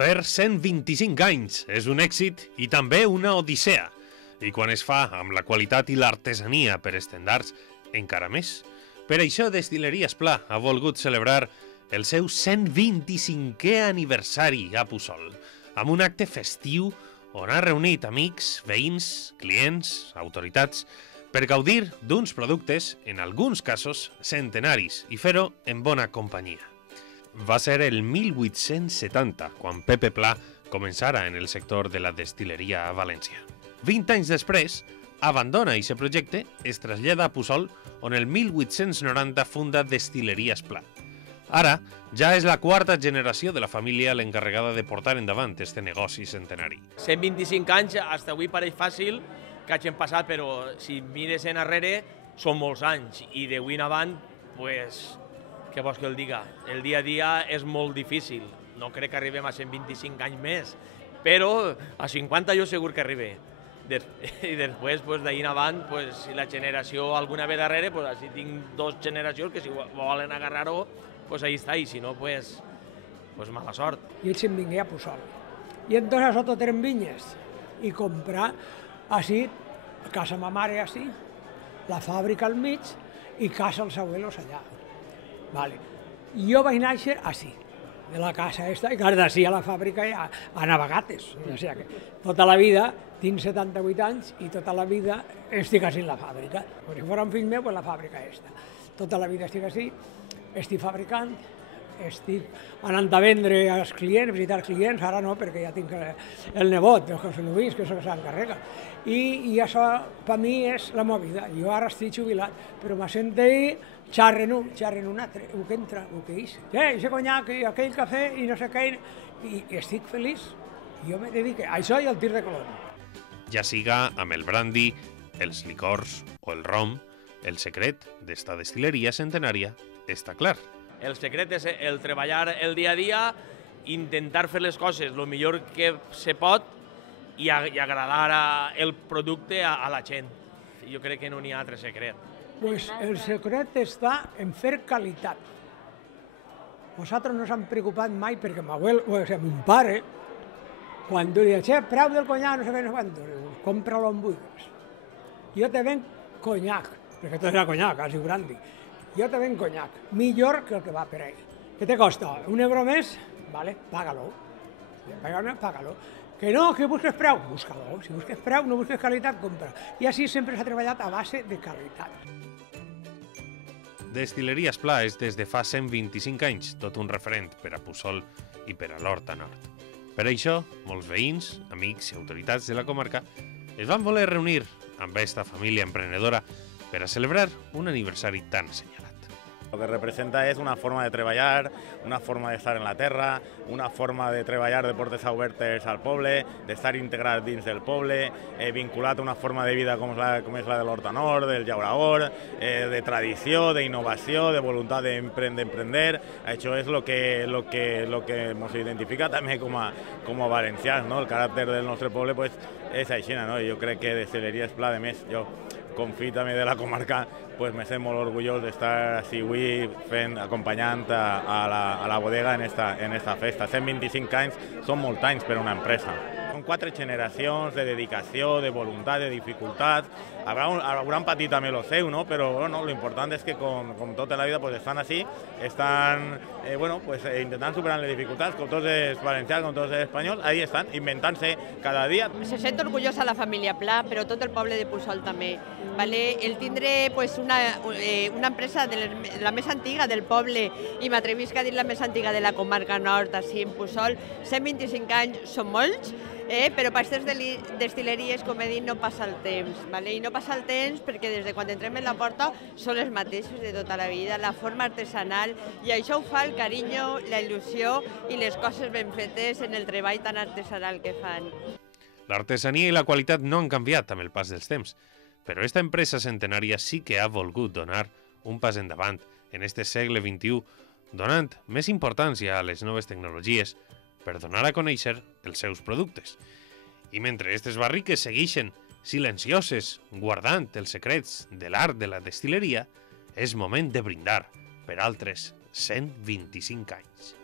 Fer 125 anys és un èxit i també una odissea. I quan es fa amb la qualitat i l'artesania per estendards, encara més. Per això Destil·leries Pla ha volgut celebrar el seu 125è aniversari a Puçol, amb un acte festiu on ha reunit amics, veïns, clients, autoritats, per gaudir d'uns productes, en alguns casos, centenaris, i fer-ho en bona companyia. Va ser el 1870 quan Pepe Pla començara en el sector de la destil·leria a València. 20 anys després, abandona aquest projecte, es trasllada a Puçol, on el 1890 funda Destil·leries Pla. Ara, ja és la quarta generació de la família l'encarregada de portar endavant este negoci centenari. 125 anys, fins avui pareix fàcil que hagin passat, però si mires enrere, són molts anys. I d'avui en avant, pues, què vols que el diga? El dia a dia és molt difícil. No crec que arribem a 125 anys més, però a 50 jo segur que arribem. I després, d'ahir en avant, si la generació alguna ve darrere, així tinc dues generacions que si volen agarrar-ho, ahí està, i si no, mala sort. I ells se'n vingué a Puçol. I entonces nosotros tenen vinyes i comprar així, casa ma mare així, la fàbrica al mig i casa els abuelos allà. Vale. Jo vaig néixer així, de la casa esta, i clar, d'ací a la fàbrica ja a Navagates. O sigui que tota la vida, tinc 78 anys i tota la vida estic així en la fàbrica. Com si fos un fill meu, la fàbrica esta. Tota la vida estic així, estic fabricant, estic anant a vendre als clients, visitar clients, ara no, perquè ja tinc el nebot, el José Luis, que és el que s'encarrega. I això, per mi, és la meva vida. Jo ara estic jubilat, però me sento ahí, xarren un altre, el que entra, el que ix. Aquest conyac, aquell cafè, i no sé què, i estic feliç. Jo me dedico a això i al tir de color. Ja siga amb el brandy, els licors o el rom, el secret d'esta destil·leria centenària està clar. El secret és el treballar el dia a dia, intentar fer les coses el millor que se pot i agradar el producte a la gent. Jo crec que no n'hi ha altre secret. Pues el secret està en fer qualitat. Nosaltres no s'han preocupat mai perquè mon pare, quan diria, preu del conyac, no sé què, no sé quant, compra-lo en buides. Jo te venc conyac, perquè tot era conyac, quasi brandy. Jo te venc conyac, millor que el que va per ahí. Què te costa? €1 més? Vale, págalo. Págalo. Que no, que busques preu? Busca-lo. Si busques preu, no busques qualitat, compra. I així sempre s'ha treballat a base de qualitat. Destil·leries Pla és des de fa 125 anys tot un referent per a Puçol i per a l'Horta Nord. Per això, molts veïns, amics i autoritats de la comarca es van voler reunir amb aquesta família emprenedora per a celebrar un aniversari tan assenyalat. Lo que representa és una forma de treballar, una forma d'estar en la terra, una forma de treballar de portes obertes al poble, d'estar integrat dins del poble, vinculat a una forma de vida com és la de l'Horta Nord, del Llaurador, de tradició, d'innovació, de voluntat d'emprender. Això és el que ens identifica també com a valencians, no? El caràcter del nostre poble és així, no? Jo crec que Destil·leries Pla, a més, jo com fill també de la comarca, me sent molt orgullós d'estar així avui acompanyant a la bodega en esta festa. 125 anys són molts anys per a una empresa. Són 4 generacions de dedicació, de voluntat, de dificultat. Hauran patit també el seu, no? Però l'important és que, com tota la vida, estan així, estan intentant superar les dificultats, com tots els valencians, com tots els espanyols, ahí estan, inventant-se cada dia. Se sent orgullosa la família Pla, però tot el poble de Puçol també. El tindre una empresa la més antiga del poble, i m'atrevisc a dir la més antiga de la comarca nord, així en Puçol, 125 anys són molts, però per aquestes destil·leries, com he dit, no passa el temps. I no passa el temps perquè des de quan entrem en la porta són les mateixes de tota la vida, la forma artesanal, i això ho fa el carinyo, la il·lusió i les coses ben fetes en el treball tan artesanal que fan. L'artesania i la qualitat no han canviat amb el pas dels temps, però esta empresa centenària sí que ha volgut donar un pas endavant en este segle XXI, donant més importància a les noves tecnologies per donar a conèixer els seus productes. I mentre aquestes barriques segueixen silencioses, guardant els secrets de l'art de la destil·leria, és moment de brindar per altres 125 anys.